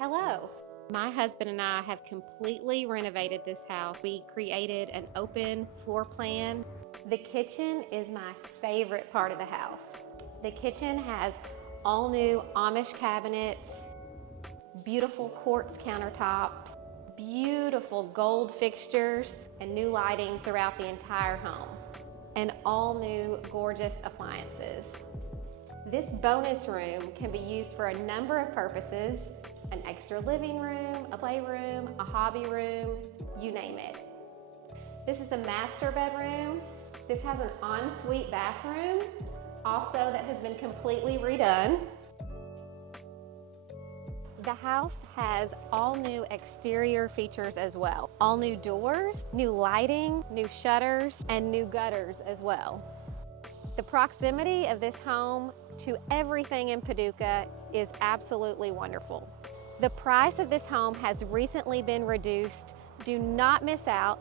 Hello. My husband and I have completely renovated this house. We created an open floor plan. The kitchen is my favorite part of the house. The kitchen has all new Amish cabinets, beautiful quartz countertops, beautiful gold fixtures, and new lighting throughout the entire home, and all new gorgeous appliances. This bonus room can be used for a number of purposes: an extra living room, a playroom, a hobby room, you name it. This is the master bedroom. This has an ensuite bathroom, also that has been completely redone. The house has all new exterior features as well. All new doors, new lighting, new shutters, and new gutters as well. The proximity of this home to everything in Paducah is absolutely wonderful. The price of this home has recently been reduced. Do not miss out.